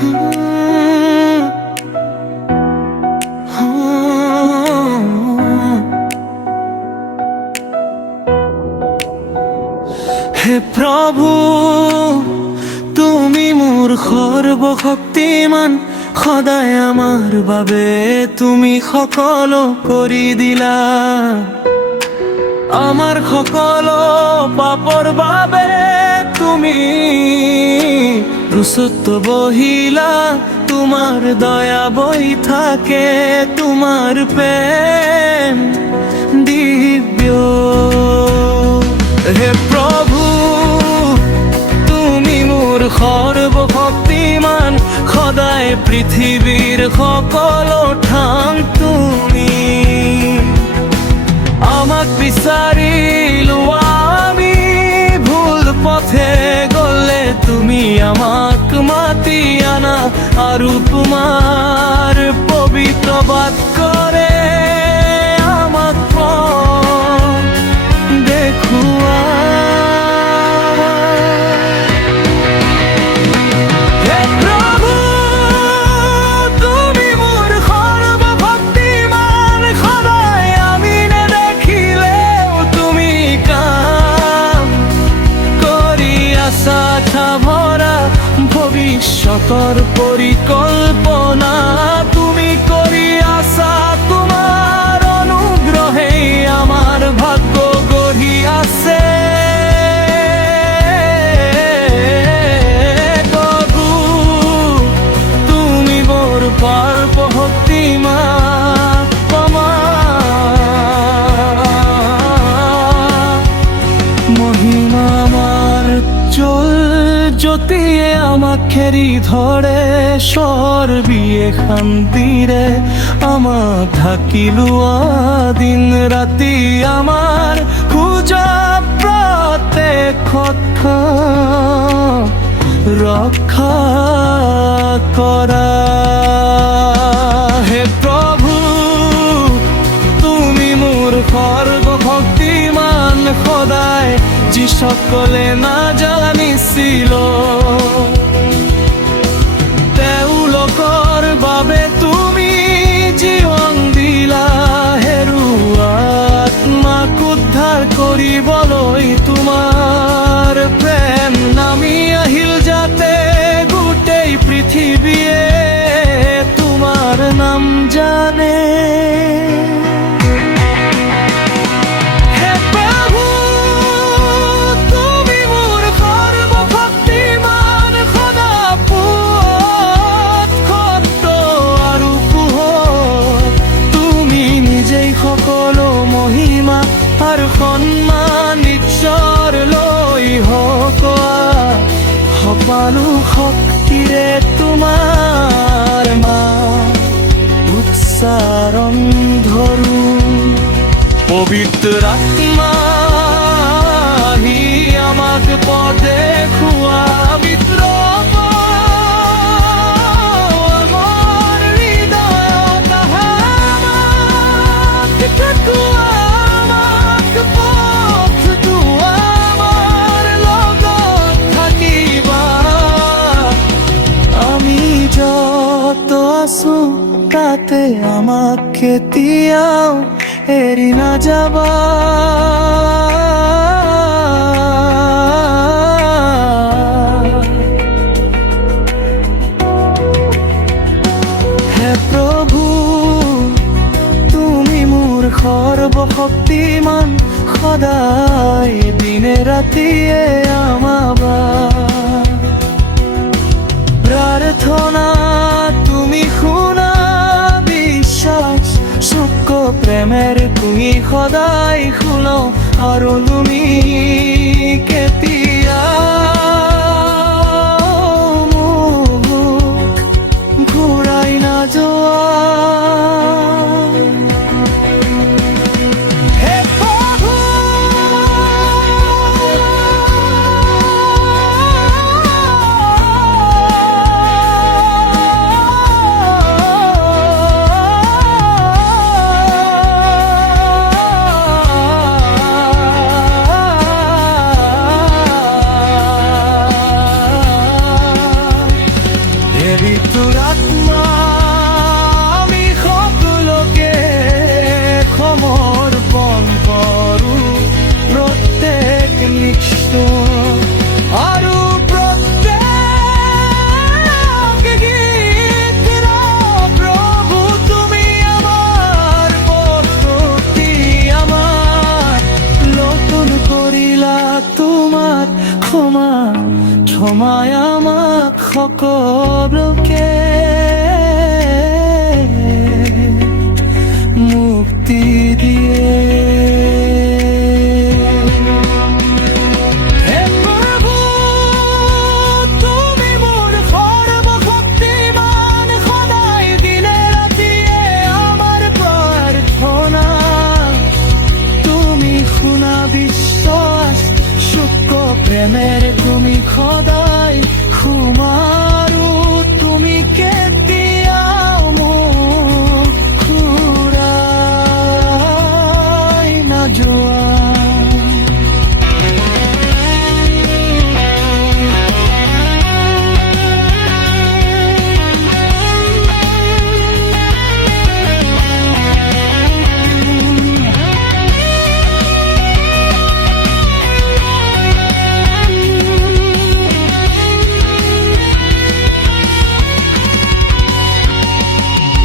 হে প্রভু তুমি মোর সর্বশক্তিমান, সদায় আমার বাবে তুমি সকলো কৰি দিলা। আমার সকলো পাপৰ বাবে তুমি ক্ৰুচত বহিলা। তোমার দয়া বই থাকে, তোমার প্রেম দিব্য। হে প্রভু তুমি মোর সর্বশক্তিমান, সদায় পৃথিৱীৰ সকলো ঠাং তুমি। আমাক বিচাৰি লোৱা আমি ভুল পথে গলে তুমি আমাক মাতি আনা, আৰু তোমাৰ পবিত্ৰ বাক্যৰে আমাক পথ দেখুৱা। ভরা ভবিষ্যতৰ পৰিকল্পনা তুমি কৰি আছা। তোমাৰ অনুগ্ৰহে আমাৰ ভাগ্য গঢ়ি আছে। প্ৰভু তুমি বৰ সৰ্বশক্তিমান, মহিমা আমাৰ জ্যোতিয়ে আমাক ঘেৰি ধৰে, স্বৰ্গীয়ে শান্তিৰে আমাক ঢাকি লোৱা। দিন ৰাতি আমাৰ খোজা প্ৰত্যেক ৰক্ষা কৰা। হে প্ৰভু তুমি মোৰ সৰ্বশক্তিমান, সদায় যিসকলে নাজানিছিল তেওঁলোকৰ বাবে তুমি জীৱন দিলা। হেৰুৱা আত্মাক উদ্ধাৰ কৰিবলৈ তোমাৰ প্ৰেম নামি আহিল, যাতে গোটেই পৃথিৱীয়ে তোমাৰ নাম জানে। আৰু সন্মান ঈশ্বৰ লৈ হকোৱা, সকলো শক্তিৰে তোমাৰ নাম উচ্চাৰণ ধৰো। পবিত্ৰ আত্মা আহি আমাক পথ দেখুৱা। তাতে আমাক কেতিয়াও এৰি নাযাবা। হে প্ৰভু তুমি মোৰ সৰ্বশক্তিমান, সদায় দিনে ৰাতিয়ে আমাৰ প্ৰাৰ্থনা তুমি শুনা। বিশ্বাস সূক্ষ্ম প্ৰেমেৰ তুমি সদায় শুনো, আৰু তুমি কেতিয়া মোক ঘূৰাই নাযোৱা। আত্মা আমি সকলোকে সমৰ্পণ কৰোঁ প্ৰত্যেক নিষ্ঠ আৰু প্ৰত্যেক গীত প্ৰভু তুমি আমাৰ প্ৰস্তুতি আমাৰ নতুন কৰিলা তোমাৰ ক্ষমাই আমাক সকলোকে মুক্তি দিয়ে। হে প্ৰভু, তুমি মোৰ সৰ্বশক্তিমান, সদায় দিনে ৰাতিয়ে আমাৰ প্ৰাৰ্থনা তুমি শুনা বিশ্বাস সূক্ষ্ম প্ৰেমেৰ তুমি সদায় সুমাৰো তুমি কেতিয়াও মোক ঘূৰাই নাযোৱা।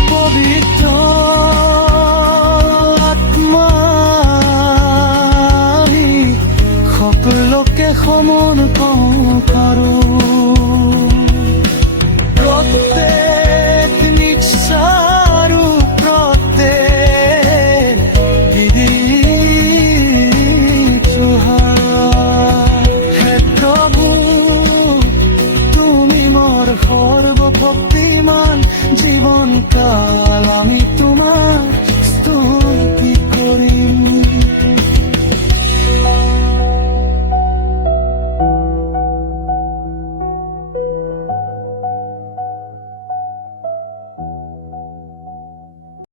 পবিত্ৰ আত্মাই সকলোকে সমৰ্পণ কৰোঁ প্ৰত্যেক নিশ্চাৰো প্ৰত্যেক গীত হে প্ৰভু তুমি মোৰ সৰ্বশক্তিমান জীৱন কাল